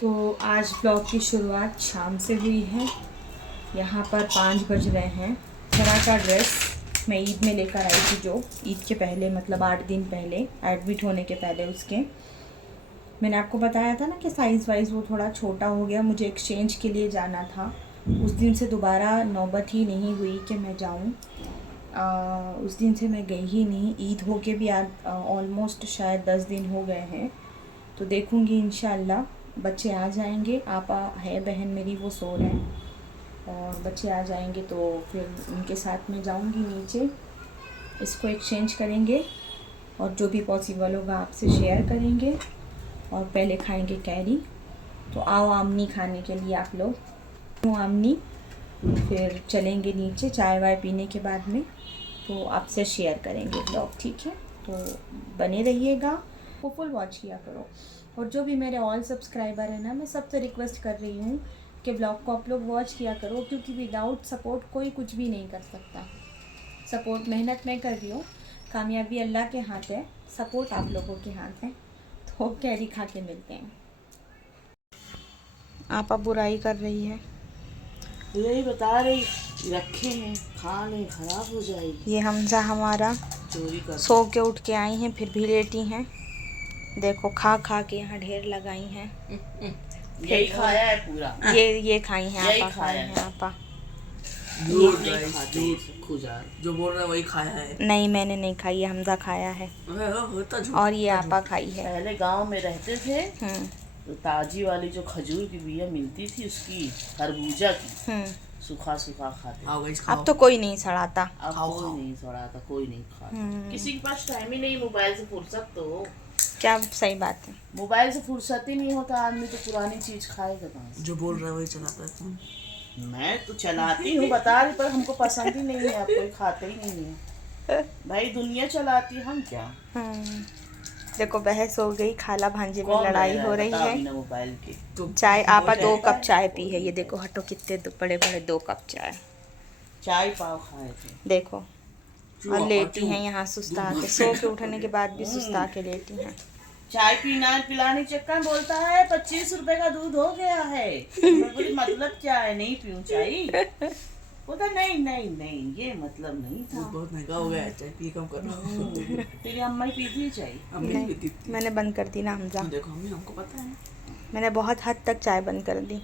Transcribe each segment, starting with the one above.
तो आज ब्लॉग की शुरुआत शाम से हुई है। यहाँ पर 5 बज रहे हैं। थोड़ा का ड्रेस मैं ईद में लेकर आई थी, जो ईद के पहले मतलब 8 दिन पहले एडमिट होने के पहले उसके मैंने आपको बताया था ना कि साइज़ वाइज वो थोड़ा छोटा हो गया। मुझे एक्सचेंज के लिए जाना था। उस दिन से दोबारा नौबत ही नहीं हुई कि मैं जाऊँ। उस दिन से मैं गई ही नहीं। ईद हो के भी आज ऑलमोस्ट शायद 10 दिन हो गए हैं। तो देखूँगी इंशाल्लाह। बच्चे आ जाएंगे, आपा है बहन मेरी, वो सो रहे हैं और बच्चे आ जाएंगे तो फिर उनके साथ में जाऊंगी नीचे। इसको एक्सचेंज करेंगे और जो भी पॉसिबल होगा आपसे शेयर करेंगे। और पहले खाएंगे कैरी। तो आओ आमनी खाने के लिए आप लोग। तो आमनी फिर चलेंगे नीचे चाय वाय पीने के बाद में, तो आपसे शेयर करेंगे ब्लॉग, ठीक है। तो बने रहिएगा, वो फुल वॉच किया करो। और जो भी मेरे ऑल सब्सक्राइबर हैं ना, मैं सबसे रिक्वेस्ट कर रही हूँ कि ब्लॉग को आप लोग वॉच किया करो, क्योंकि विदाउट सपोर्ट कोई कुछ भी नहीं कर सकता। सपोर्ट मेहनत मैं कर रही हूँ, कामयाबी अल्लाह के हाथ है, सपोर्ट आप लोगों के हाथ है। तो कैरी खा के मिलते हैं। आपा बुराई कर रही है। यही बता रही, रखे हैं खा नहीं, खराब हो जाएगी। ये हमजा हमारा चोरी कर सो के उठ के आई हैं, फिर भी लेटी हैं। देखो खा खा के यहाँ ढेर लगाई हैं। यही खाया है पूरा। ये खाई हैं यही आपा, खाई खाया हैं है। आपा। झूठ नहीं खाते, खुजा जो बोल रहा है वही खाया है। नहीं मैंने नहीं खाई है, हमजा खाया है। और ये आपा खाई है। पहले गांव में रहते थे हम्म तो ताजी वाली जो खजूर की बिया मिलती थी, उसकी खरबूजा की सूखा सूखा खाते। अब तो कोई नहीं सड़ाता। अब कोई नहीं सड़ा, कोई नहीं खाता। किसी के पास टाइम ही नहीं, मोबाइल से फुर्सत तो हो। क्या सही बात है। मोबाइल से फुर्सत ही नहीं होता आदमी, तो पुरानी चीज खाएगा कहाँ से। जो बोल रहा है वही चलाता है फोन। मैं तो चलाती हूँ, बता रही, पर हमको पसंद ही नहीं है, आप कोई खाते ही नहीं है। भाई दुनिया चलाती, हम क्या। देखो बहस हो गई, खाला भांजे में कौन लड़ाई रह हो रहा है, रही बता है। भी ना मोबाइल के। तो चाय आपा 2 रहता कप है। चाय पी है। ये देखो हटो, कितने बड़े बड़े 2 कप चाय। चाय पाव खाए थे। देखो और लेटी हैं यहाँ सुस्ता के, सो के उठने के बाद भी सुस्ता के लेटी हैं। चाय पीना पिलाने चक्कर में बोलता है 25 रुपए का दूध हो गया है। मैं बोली मतलब क्या है, नहीं पीऊं चाय। बोलता नहीं नहीं नहीं, ये मतलब नहीं था। बहुत महंगा हो गया है, चाय पी कम करो। तेरी अम्मा ही पीती है चाय। अम्मी नहीं, पीती थी। मैंने बंद कर दी ना हमजा। देखो अम्मी, हमको पता है। मैंने बहुत हद तक चाय बंद कर दी।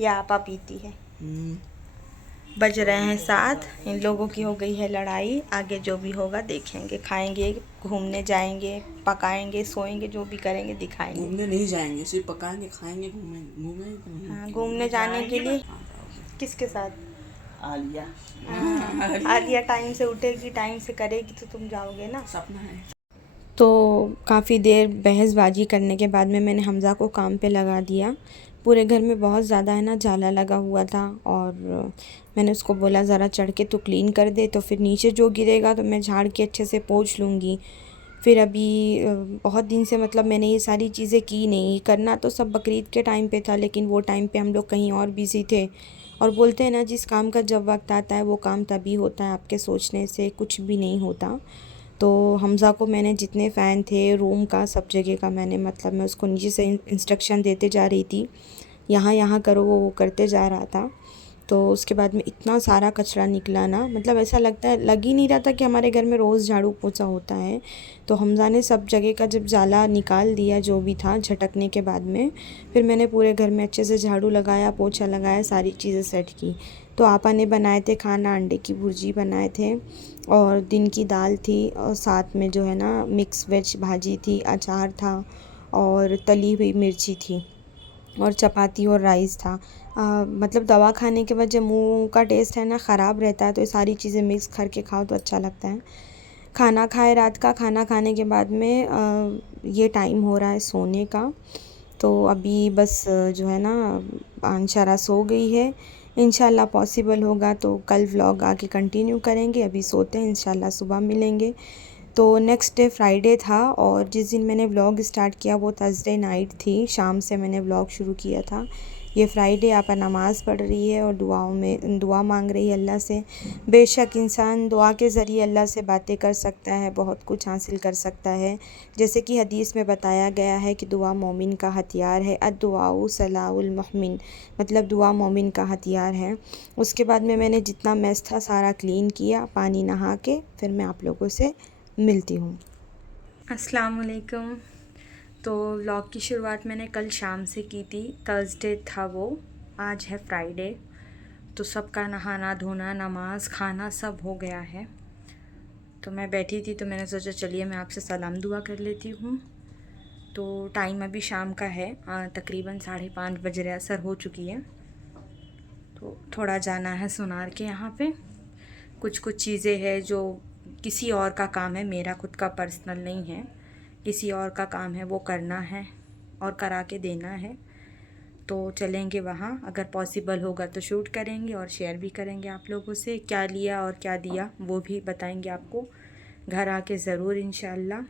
या आपा पीती है। बज रहे हैं 7। इन लोगों की हो गई है लड़ाई। आगे जो भी होगा देखेंगे, खाएंगे, घूमने जाएंगे, पकाएंगे, सोएंगे, जो भी करेंगे दिखाएंगे। घूमने नहीं जाएंगे, सिर्फ पकाएंगे, खाएंगे, घूमेंगे घूमेंगे तो नहीं। हाँ, घूमने जाने के लिए हाँ, जाओगे। किसके साथ? आलिया। आलिया टाइम से उठेगी, टाइम से करेगी, तो तुम जाओगे ना। सपना है। तो काफ़ी देर बहसबाजी करने के बाद में मैंने हमज़ा को काम पे लगा दिया। पूरे घर में बहुत ज़्यादा है ना जाला लगा हुआ था, और मैंने उसको बोला ज़रा चढ़ के तो क्लीन कर दे, तो फिर नीचे जो गिरेगा तो मैं झाड़ के अच्छे से पोंछ लूँगी। फिर अभी बहुत दिन से मतलब मैंने ये सारी चीज़ें की नहीं। करना तो सब बकरीद के टाइम पे था, लेकिन वो टाइम पे हम लोग कहीं और बिज़ी थे। और बोलते हैं ना, जिस काम का जब वक्त आता है वो काम तभी होता है, आपके सोचने से कुछ भी नहीं होता। तो हमज़ा को मैंने जितने फ़ैन थे रूम का, सब जगह का मैंने मतलब मैं उसको नीचे से इंस्ट्रक्शन देते जा रही थी, यहाँ यहाँ करो, वो करते जा रहा था। तो उसके बाद में इतना सारा कचरा निकला ना, मतलब ऐसा लगता है, लग ही नहीं रहा था कि हमारे घर में रोज़ झाड़ू पोछा होता है। तो हमज़ा ने सब जगह का जब जाला निकाल दिया जो भी था झटकने के बाद में, फिर मैंने पूरे घर में अच्छे से झाड़ू लगाया, पोछा लगाया, सारी चीज़ें सेट की। तो आपा ने बनाए थे खाना, अंडे की भुर्जी बनाए थे और दिन की दाल थी, और साथ में जो है ना मिक्स वेज भाजी थी, अचार था और तली हुई मिर्ची थी, और चपाती और राइस था। मतलब दवा खाने के बाद जब मुंह का टेस्ट है ना ख़राब रहता है, तो ये सारी चीज़ें मिक्स करके खाओ तो अच्छा लगता है। खाना खाए रात का, खाना खाने के बाद में ये टाइम हो रहा है सोने का। तो अभी बस जो है ना अंशारा सो गई है। इंशाल्लाह पॉसिबल होगा तो कल व्लॉग आगे कंटिन्यू करेंगे। अभी सोते हैं, इंशाल्लाह सुबह मिलेंगे। तो नेक्स्ट डे फ्राइडे था, और जिस दिन मैंने व्लॉग स्टार्ट किया वो थर्सडे नाइट थी। शाम से मैंने व्लॉग शुरू किया था। ये फ्राइडे आपा नमाज़ पढ़ रही है और दुआओं में दुआ मांग रही है अल्लाह से। बेशक इंसान दुआ के ज़रिए अल्लाह से बातें कर सकता है, बहुत कुछ हासिल कर सकता है। जैसे कि हदीस में बताया गया है कि दुआ मोमिन का हथियार है। अद्दुआउ सलाउल मुमिन, मतलब दुआ मोमिन का हथियार है। उसके बाद में मैंने जितना मेस था सारा क्लीन किया, पानी नहा के फिर मैं आप लोगों से मिलती हूँ। अस्सलाम वालेकुम। तो व्लॉग की शुरुआत मैंने कल शाम से की थी, थर्सडे था वो, आज है फ्राइडे। तो सबका नहाना धोना नमाज़ खाना सब हो गया है। तो मैं बैठी थी तो मैंने सोचा चलिए मैं आपसे सलाम दुआ कर लेती हूँ। तो टाइम अभी शाम का है, तकरीबन 5:30 बज रहे, असर हो चुकी है। तो थोड़ा जाना है सोनार के यहाँ पे। कुछ चीज़ें हैं जो किसी और का काम है, मेरा खुद का पर्सनल नहीं है, किसी और का काम है, वो करना है और करा के देना है। तो चलेंगे वहाँ, अगर पॉसिबल होगा तो शूट करेंगे और शेयर भी करेंगे आप लोगों से। क्या लिया और क्या दिया वो भी बताएंगे आपको घर आके ज़रूर इंशाल्लाह।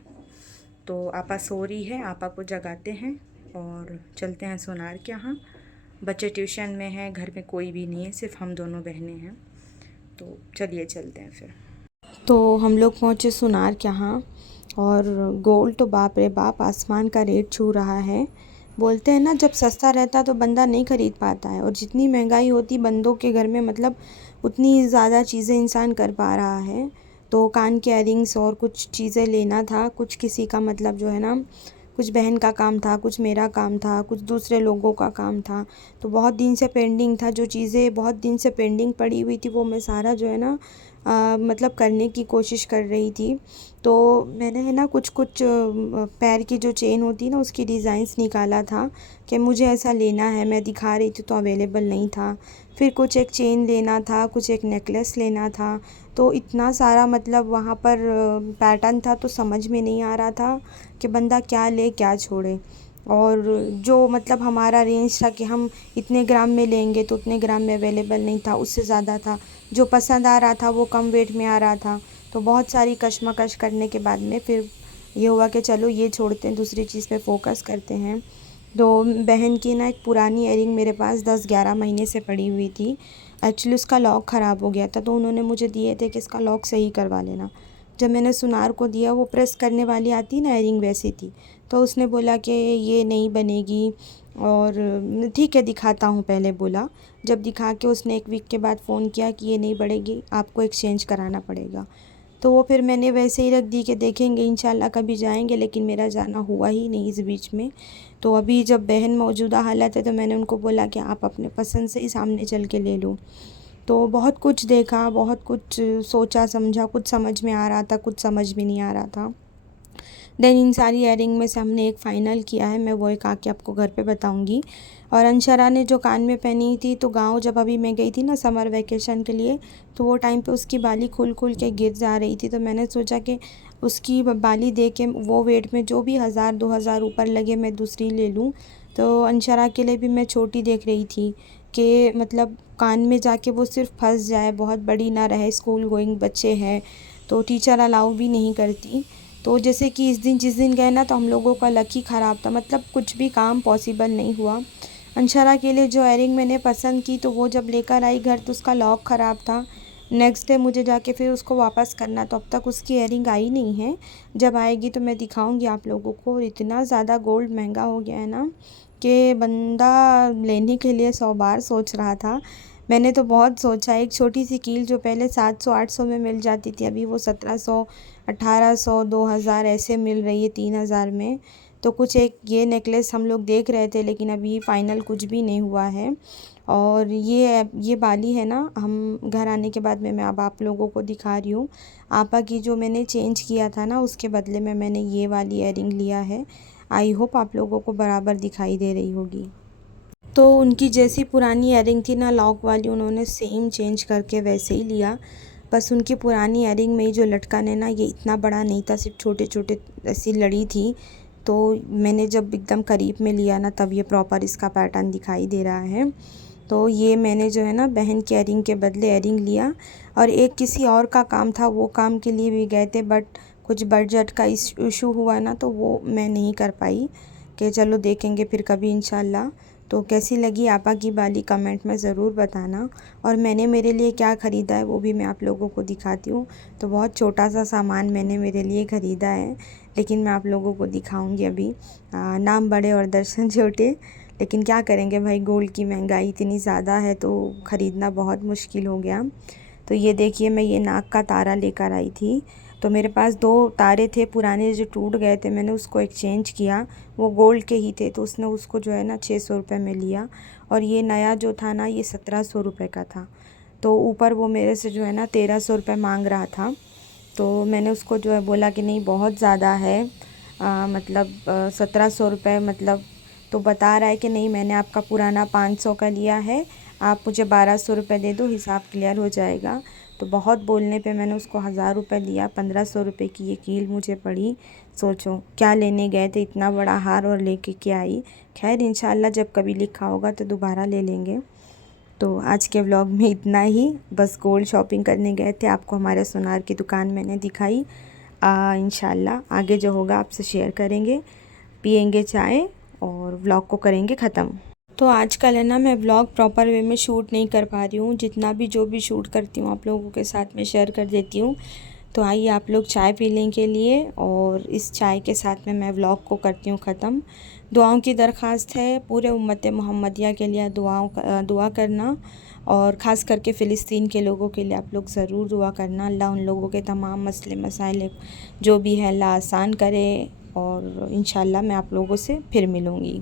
तो आपा सो रही है, आपा को जगाते हैं और चलते हैं सोनार के यहाँ। बच्चे ट्यूशन में हैं, घर में कोई भी नहीं है, सिर्फ हम दोनों बहनें हैं। तो चलिए चलते हैं फिर। तो हम लोग पहुँचे सोनार के यहाँ और गोल्ड तो बाप रे बाप आसमान का रेट छू रहा है। बोलते हैं ना जब सस्ता रहता तो बंदा नहीं ख़रीद पाता है, और जितनी महंगाई होती बंदों के घर में मतलब उतनी ज़्यादा चीज़ें इंसान कर पा रहा है। तो कान के इयरिंग्स और कुछ चीज़ें लेना था, कुछ किसी का मतलब जो है ना, कुछ बहन का काम था, कुछ मेरा काम था, कुछ दूसरे लोगों का काम था। तो बहुत दिन से पेंडिंग था, जो चीज़ें बहुत दिन से पेंडिंग पड़ी हुई थी वो मैं सारा जो है ना मतलब करने की कोशिश कर रही थी। तो मैंने है ना कुछ पैर की जो चेन होती है ना उसकी डिज़ाइंस निकाला था कि मुझे ऐसा लेना है, मैं दिखा रही थी तो अवेलेबल नहीं था। फिर कुछ एक चेन लेना था, कुछ एक नेकलेस लेना था। तो इतना सारा मतलब वहाँ पर पैटर्न था तो समझ में नहीं आ रहा था कि बंदा क्या ले क्या छोड़े। और जो मतलब हमारा रेंज था कि हम इतने ग्राम में लेंगे तो उतने ग्राम में अवेलेबल नहीं था, उससे ज़्यादा था। जो पसंद आ रहा था वो कम वेट में आ रहा था। तो बहुत सारी कशमकश करने के बाद में फिर ये हुआ कि चलो ये छोड़ते हैं, दूसरी चीज़ पे फ़ोकस करते हैं। तो बहन की ना एक पुरानी इयरिंग मेरे पास 10-11 महीने से पड़ी हुई थी। एक्चुअली उसका लॉक ख़राब हो गया था तो उन्होंने मुझे दिए थे कि इसका लॉक सही करवा लेना। जब मैंने सुनार को दिया, वो प्रेस करने वाली आती ना इयरिंग वैसी थी। तो उसने बोला कि ये नहीं बनेगी और ठीक है दिखाता हूँ पहले बोला। जब दिखा के उसने 1 वीक के बाद फ़ोन किया कि ये नहीं बढ़ेगी, आपको एक्सचेंज कराना पड़ेगा। तो वो फिर मैंने वैसे ही रख दी कि देखेंगे इंशाल्लाह कभी जाएंगे, लेकिन मेरा जाना हुआ ही नहीं इस बीच में। तो अभी जब बहन मौजूदा हालत है तो मैंने उनको बोला कि आप अपने पसंद से ही सामने चल के ले लो। तो बहुत कुछ देखा, बहुत कुछ सोचा समझा, कुछ समझ में आ रहा था, कुछ समझ में नहीं आ रहा था। देन इन सारी इयरिंग में से हमने एक फ़ाइनल किया है, मैं वो एक आके आपको घर पे बताऊंगी। और अंशरा ने जो कान में पहनी थी, तो गांव जब अभी मैं गई थी ना समर वैकेशन के लिए, तो वो टाइम पे उसकी बाली खुल के गिर जा रही थी। तो मैंने सोचा कि उसकी बाली दे के वो वेट में जो भी 1000-2000 ऊपर लगे मैं दूसरी ले लूँ। तो अंशरा के लिए भी मैं छोटी देख रही थी कि मतलब कान में जाके वो सिर्फ फंस जाए, बहुत बड़ी ना रहे, स्कूल गोइंग बच्चे हैं तो टीचर अलाउ भी नहीं करती। तो जैसे कि जिस दिन गए ना तो हम लोगों का लक ही ख़राब था, मतलब कुछ भी काम पॉसिबल नहीं हुआ। अंशरा के लिए जो इयरिंग मैंने पसंद की तो वो जब लेकर आई घर तो उसका लॉक ख़राब था। नेक्स्ट डे मुझे जाके फिर उसको वापस करना, तो अब तक उसकी इयरिंग आई नहीं है। जब आएगी तो मैं दिखाऊंगी आप लोगों को। और इतना ज़्यादा गोल्ड महंगा हो गया है ना कि बंदा लेने के लिए 100 बार सोच रहा था। मैंने तो बहुत सोचा, एक छोटी सी कील जो पहले 700-800 में मिल जाती थी, अभी वो 1700, 1800, 2000 ऐसे मिल रही है, 3000 में। तो कुछ एक ये नेकलेस हम लोग देख रहे थे, लेकिन अभी फ़ाइनल कुछ भी नहीं हुआ है। और ये बाली है ना, हम घर आने के बाद में मैं अब आप लोगों को दिखा रही हूँ। आपा की जो मैंने चेंज किया था ना, उसके बदले में मैंने ये वाली इयरिंग लिया है। आई होप आप लोगों को बराबर दिखाई दे रही होगी। तो उनकी जैसी पुरानी इयरिंग थी ना लॉक वाली, उन्होंने सेम चेंज करके वैसे ही लिया। बस उनकी पुरानी इयरिंग में ही जो लटकन है ना, ये इतना बड़ा नहीं था, सिर्फ छोटे छोटे ऐसी लड़ी थी। तो मैंने जब एकदम करीब में लिया ना, तब ये प्रॉपर इसका पैटर्न दिखाई दे रहा है। तो ये मैंने जो है ना बहन की इयरिंग के बदले इयरिंग लिया। और एक किसी और का काम था, वो काम के लिए भी गए थे, बट कुछ बजट का इशू हुआ ना, तो वो मैं नहीं कर पाई कि चलो देखेंगे फिर कभी इंशाल्लाह। तो कैसी लगी आपा की बाली कमेंट में ज़रूर बताना। और मैंने मेरे लिए क्या ख़रीदा है वो भी मैं आप लोगों को दिखाती हूँ। तो बहुत छोटा सा सामान मैंने मेरे लिए ख़रीदा है, लेकिन मैं आप लोगों को दिखाऊंगी अभी। नाम बड़े और दर्शन छोटे, लेकिन क्या करेंगे भाई, गोल्ड की महंगाई इतनी ज़्यादा है तो ख़रीदना बहुत मुश्किल हो गया। तो ये देखिए, मैं ये नाक का तारा लेकर आई थी। तो मेरे पास 2 तारे थे पुराने जो टूट गए थे, मैंने उसको एक्सचेंज किया। वो गोल्ड के ही थे तो उसने उसको जो है ना 600 रुपये में लिया। और ये नया जो था ना ये 1700 रुपये का था। तो ऊपर वो मेरे से जो है ना 1300 रुपये मांग रहा था। तो मैंने उसको जो है बोला कि नहीं बहुत ज़्यादा है, मतलब 1700 रुपये मतलब। तो बता रहा है कि नहीं, मैंने आपका पुराना 500 का लिया है, आप मुझे 1200 रुपये दे दो, हिसाब क्लियर हो जाएगा। तो बहुत बोलने पे मैंने उसको 1000 रुपये दिया। 1500 रुपये की ये कील मुझे पड़ी। सोचो क्या लेने गए थे इतना बड़ा हार और लेके क्या आई। खैर इंशाल्लाह जब कभी लिखा होगा तो दोबारा ले लेंगे। तो आज के व्लॉग में इतना ही, बस गोल्ड शॉपिंग करने गए थे, आपको हमारे सुनार की दुकान मैंने दिखाई। इंशाल्लाह आगे जो होगा आपसे शेयर करेंगे, पियेंगे चाय और व्लॉग को करेंगे ख़त्म। तो आजकल है ना मैं व्लॉग प्रॉपर वे में शूट नहीं कर पा रही हूँ, जितना भी जो भी शूट करती हूँ आप लोगों के साथ में शेयर कर देती हूँ। तो आइए आप लोग चाय पीने के लिए, और इस चाय के साथ में मैं व्लॉग को करती हूँ ख़त्म। दुआओं की दरख्वास्त है पूरे उम्मत मोहम्मदिया के लिए, दुआ करना, और ख़ास करके फ़िलिस्तीन के लोगों के लिए आप लोग ज़रूर दुआ करना। अल्लाह उन लोगों के तमाम मसले मसाइल जो भी है अल्लाह आसान करे। और इंशाल्लाह मैं आप लोगों से फिर मिलूँगी।